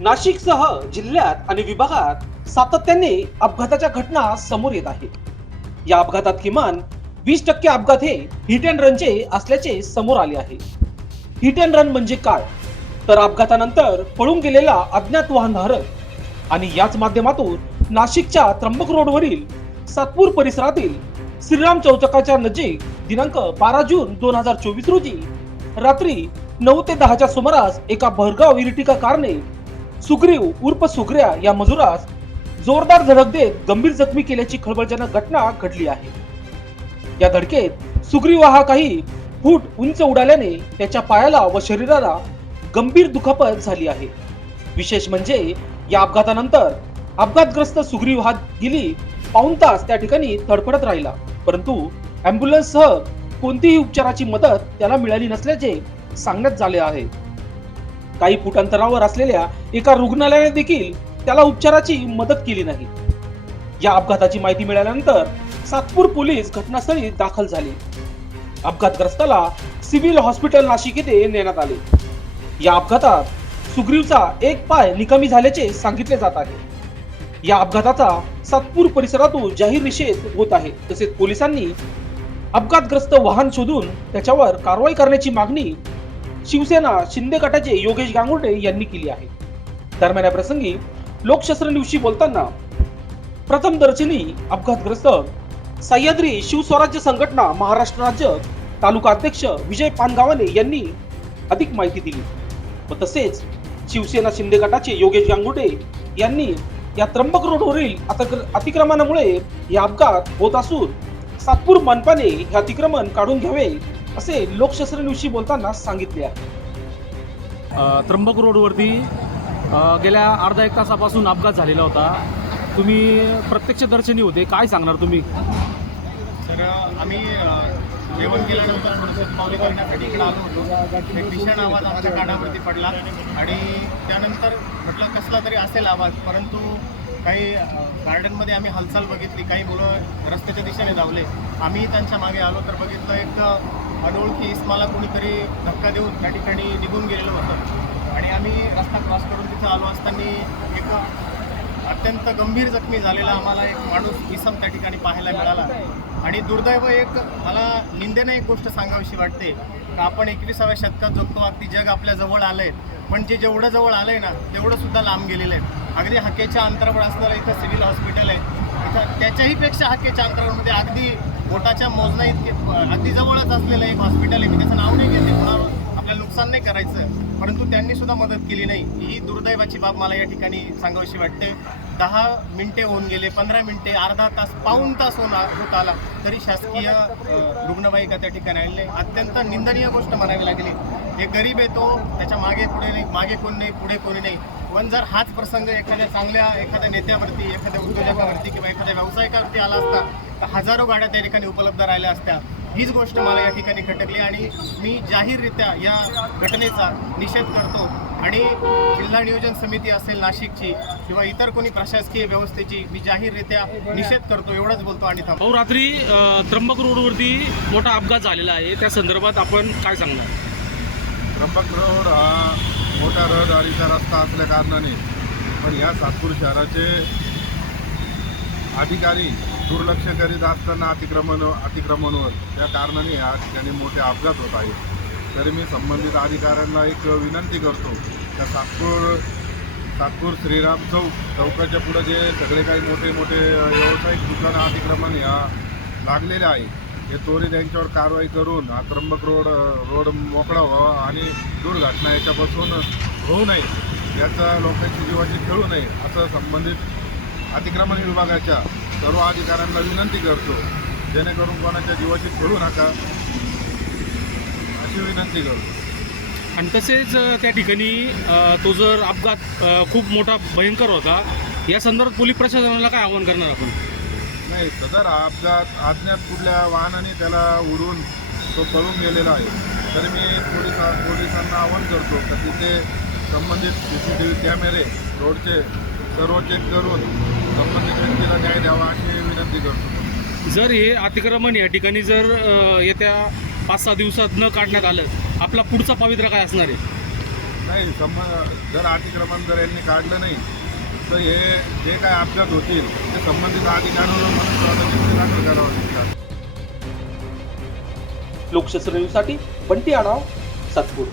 नाशिकसह जिल्ह्यात आणि विभागात सातत्याने अपघाताच्या घटना समोर येत आहेत। या अपघातात किमान 20% अपघात हे हिट अँड रनचे असल्याचे समोर आले आहे। हिट अँड रन म्हणजे काय, तर अपघातानंतर पळून गेलेला अज्ञात वाहनधारक आणि याच माध्यमातून नाशिकच्या त्र्यंबक रोडवरील सातपूर परिसरातील श्रीराम चौकाच्या नजीक दिनांक 12 जून 2024 रोजी रात्री 9 ते 10 च्या सुमारास एका भरधाव इर्टिगा कारने सुग्रीव उर्फ सुग्र्या या मजुरास जोरदार धडक देत गंभीर जखमी केल्याची खळबळजनक घटना घडली आहे। या धडकेत सुग्रीव हा काही फूट उंच उडाल्याने त्याच्या पायाला व शरीराला गंभीर दुखापत झाली आहे। विशेष म्हणजे या अपघातानंतर अपघातग्रस्त सुग्रीव हा गेली पाऊण तास त्या ठिकाणी तडफडत राहिला, परंतु अँब्युलन्ससह कोणतीही उपचाराची मदत त्याला मिळाली नसल्याचे सांगण्यात आले आहे। काही फूट अंतरावर असलेल्या एका रुग्णालयाने देखील त्याला उपचाराची मदत केली नाही। या अपघाताची माहिती मिळाल्यानंतर सातपूर पोलीस घटनास्थळी दाखल झाले। अपघातग्रस्ताला सिव्हिल हॉस्पिटल नाशिक येथे नेण्यात आले। या अपघातात सुग्रीवचा एक पाय निकामी झाल्याचे सांगितले जात आहे। या अपघाताचा सातपूर परिसरातून जाहीर निषेध होत आहे। तसेच पोलिसांनी अपघातग्रस्त वाहन शोधून त्याच्यावर कारवाई करण्याची मागणी शिवसेना शिंदे गटाचे योगेश गांगुर्डे यांनी केली आहे। दरम्यान या प्रसंगी लोकशास्त्र न्यूजशी बोलताना प्रथमदर्शनी अपघातग्रस्त सह्याद्री शिवस्वराज्य संघटना महाराष्ट्र राज्य तालुका अध्यक्ष विजय पानगावाने यांनी अधिक माहिती दिली व तसेच शिवसेना शिंदे गटाचे योगेश गांगुर्डे यांनी या त्र्यंबक रोडवरील अतिक्रमणामुळे हे अपघात होत असून सातपूर मनपाने हे अतिक्रमण काढून घ्यावे असे लोकशास्त्र न्यूजशी बोलताना सांगितले आहे। त्र्यंबक रोडवरती गेल्या अर्धा एक तासापासून अपघात झालेला होता। तुम्ही प्रत्यक्षदर्शनी होते, काय सांगणार तुम्ही? तर आम्ही जेवण केल्यानंतर थोडंसं पावली करण्यासाठी इकडे आलो होतो। एक भीषण आवाज आमच्या कानावरती पडला आणि त्यानंतर म्हटलं कसला तरी असेल आवाज, परंतु काही गार्डनमध्ये आम्ही हालचाल बघितली, काही मुलं रस्त्याच्या दिशेने धावले। आम्ही त्यांच्या मागे आलो तर बघितलं एक अनोळखी इस्माला कोणीतरी धक्का देऊन त्या ठिकाणी निघून गेलेलं होतं आणि आम्ही रस्ता क्रॉस करून तिथं आलो असताना एक अत्यंत गंभीर जखमी झालेला आम्हाला एक माणूस इसम त्या ठिकाणी पाहायला मिळाला। आणि दुर्दैव एक मला निंदेने एक गोष्ट सांगावीशी वाटते का आपण 21व्या शतकात जगतो, अगदी जग आपल्या जवळ आलंय, पण जे जेवढं जवळ आलंय ना तेवढं सुद्धा लांब गेलेलं आहे। अगदी हाकेच्या अंतरावर असणारं इथं सिव्हिल हॉस्पिटल आहे, इथं त्याच्याही पेक्षा हाकेच्या अंतरावरमध्ये अगदी बोटाच्या मोजना इतके अगदी जवळच असलेलं एक हॉस्पिटल आहे। मी त्याचं नाव नाही घेते, कोणावर आपल्याला नुकसान नाही करायचं, परंतु त्यांनी सुद्धा मदत केली नाही। ही दुर्दैवाची बाब मला या ठिकाणी सांगावीशी वाटते। 10 मिनिटे होऊन गेले, 15 मिनिटे, अर्धा तास, पाऊण तास होत आला तरी शासकीय रुग्णवाहिका त्या ठिकाणी आलेली नाही। अत्यंत निंदनीय गोष्ट म्हणावी लागली। एक गरीब आहे, तो त्याच्या मागे पुढे नाही, मागे कोण नाही, पुढे कोणी नाही, पण जर हाच प्रसंग एखाद्या नेत्यावरती, एखाद्या उद्योजकावरती किंवा एखाद्या व्यावसायिकावरती आला असता तर हजारो गाड्या त्या ठिकाणी उपलब्ध राहिल्या असत्या। हीच गोष्ट मला या ठिकाणी खटकली आणि मी जाहीररित्या या घटनेचा निषेध करतो आणि जिल्हा नियोजन समिती असेल नाशिकची किंवा इतर कोणी प्रशासकीय व्यवस्थेची मी जाहीररित्या निषेध करतो, एवढंच बोलतो आणि थांबतो। रात्री त्र्यंबक रोडवरती मोठा अपघात झालेला आहे, त्या संदर्भात आपण काय सांगणार? त्र्यंबक रोड हा मोठा रहदारीचा रस्ता असल्या कारणाने पण या सातपूर शहराचे अधिकारी दुर्लक्ष करीत असताना अतिक्रमणावर त्या कारणाने या ठिकाणी मोठे अपघात होत आहेत। तरी मी संबंधित अधिकाऱ्यांना एक विनंती करतो त्या सातपूर श्रीराम चौकाच्या पुढे जे सगळे काही मोठे व्यावसायिक दुकानं अतिक्रमण या लागलेले आहे, हे त्वरित यांच्यावर कारवाई करून हा त्र्यंबक रोड मोकळा व्हावा आणि दुर्घटना याच्यापासून होऊ नये, याचा लोकांची जीवाची खेळू नये असं संबंधित अतिक्रमण विभागाच्या सर्व अधिकाऱ्यांना विनंती करतो, जेणेकरून कोणाच्या जीवाची खेळू नका अशी विनंती करतो। आणि तसेच त्या ठिकाणी तो जर अपघात खूप मोठा भयंकर होता, या संदर्भात पोलीस प्रशासनाला काय आवाहन करणार आपण? नाही, सदर अपघात अज्ञात कुठल्या वाहनाने त्याला उडवून तो पळून गेलेला आहे। तरी मी पोलिसांना आवाहन करतो की तिथे संबंधित CCTV कॅमेरे रोडचे सर्व चेक करून संबंधित व्यक्तीला न्याय द्यावा अशी विनंती करतो। जर हे अतिक्रमण या ठिकाणी जर येत्या 5-6 दिवसात न काढण्यात आलं, आपला पुढचा पवित्रा काय असणार आहे? नाही जर अतिक्रमण जर यांनी काढलं नाही तर हे जे काय अपघात होतील ते संबंधित अधिकाऱ्यांना मनुष्यवधाची दाखल करावं लागतात. लोकशास्त्र न्यूजसाठी बंटी आढाव, सातपूर.